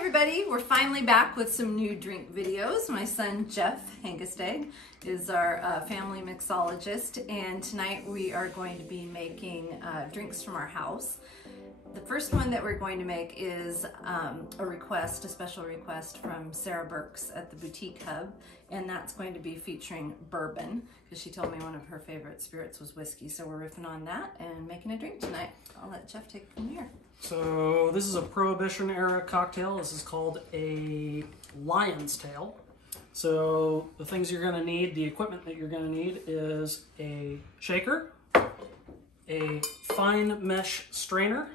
everybody, we're finally back with some new drink videos. My son Jeff Hangesteg is our family mixologist, and tonight we are going to be making drinks from our house. The first one that we're going to make is a special request from Sarah Burks at the Boutique Hub, and that's going to be featuring bourbon, because she told me one of her favorite spirits was whiskey, so we're riffing on that and making a drink tonight. I'll let Jeff take it from here. So this is a Prohibition-era cocktail. This is called a lion's tail. So the things you're going to need, the equipment that you're going to need is a shaker, a fine mesh strainer,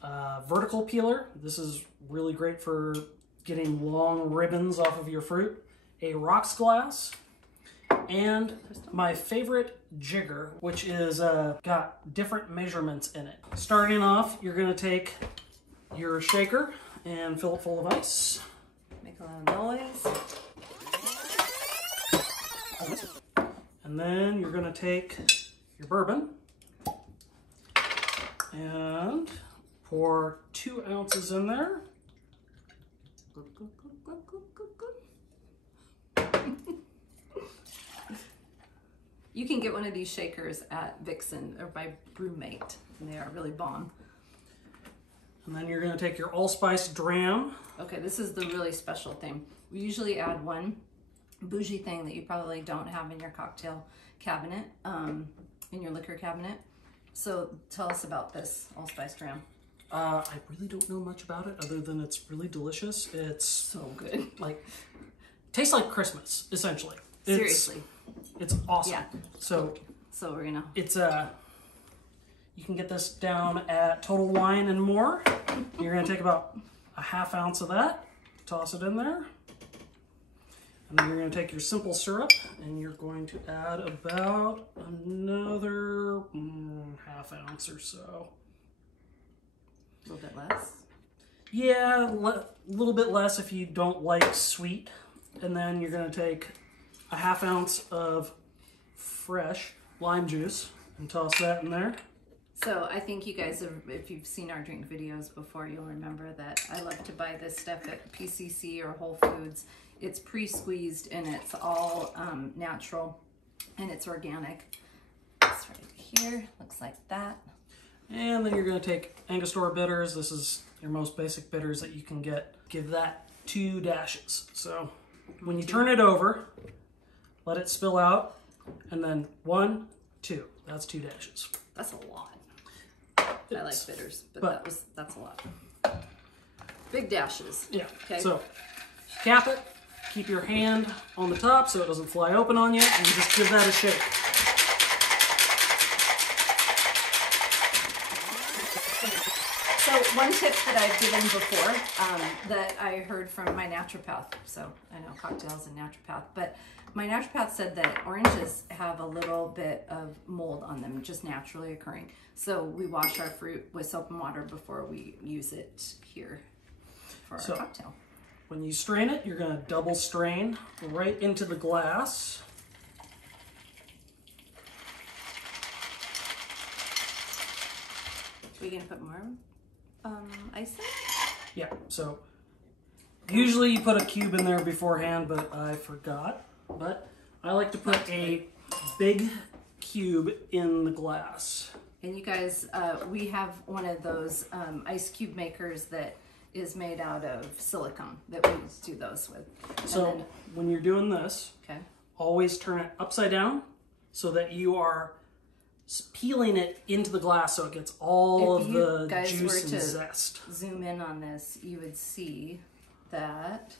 a vertical peeler. This is really great for getting long ribbons off of your fruit, a rocks glass, and my favorite jigger, which is got different measurements in it. Starting off, you're going to take your shaker and fill it full of ice. Make a lot of noise. And then you're going to take your bourbon and pour 2 ounces in there. You can get one of these shakers at Vixen or by Brewmate, and they are really bomb. And then you're going to take your allspice dram. Okay, this is the really special thing. We usually add one bougie thing that you probably don't have in your cocktail cabinet, in your liquor cabinet. So tell us about this allspice dram. I really don't know much about it other than it's really delicious. It's so good. Like, tastes like Christmas, essentially. Seriously. It's awesome. Yeah. So we're gonna. It's you can get this down at Total Wine and More. You're gonna take about a ½ ounce of that, toss it in there, and then you're gonna take your simple syrup and you're going to add about another ½ ounce or so. A little bit less? Yeah, a little bit less if you don't like sweet. And then you're going to take a ½ ounce of fresh lime juice and toss that in there. So I think you guys, if you've seen our drink videos before, you'll remember that I love to buy this stuff at PCC or Whole Foods. It's pre-squeezed and it's all natural and it's organic. It's right here, looks like that. And then you're going to take Angostura bitters. This is your most basic bitters that you can get. Give that 2 dashes. So when you turn it over, let it spill out, and then 1, 2. That's 2 dashes. That's a lot. I like bitters, but that's a lot. Big dashes. Yeah. Okay. So cap it. Keep your hand on the top so it doesn't fly open on you, and just give that a shake. So one tip that I've given before that I heard from my naturopath, so I know cocktails and naturopath, but my naturopath said that oranges have a little bit of mold on them, just naturally occurring. So we wash our fruit with soap and water before we use it here for our cocktail. When you strain it, you're going to double strain right into the glass. Are you going to put more ice in? Yeah, so usually you put a cube in there beforehand, but I forgot. But I like to put a big cube in the glass. And you guys, we have one of those ice cube makers that is made out of silicone that we do those with. So when you're doing this, okay, always turn it upside down so that you are peeling it into the glass so it gets all of the juice and zest. Zoom in on this, you would see that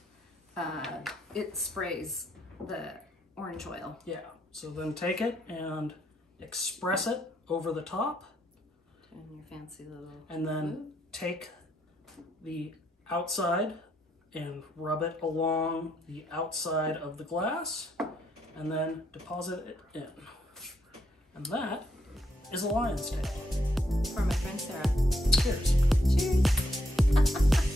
it sprays the orange oil. Yeah, so then take it and express it over the top. And your fancy little and then take the outside and rub it along the outside of the glass and then deposit it in. And that is a lion's tail. For my friend Sarah. Cheers. Cheers.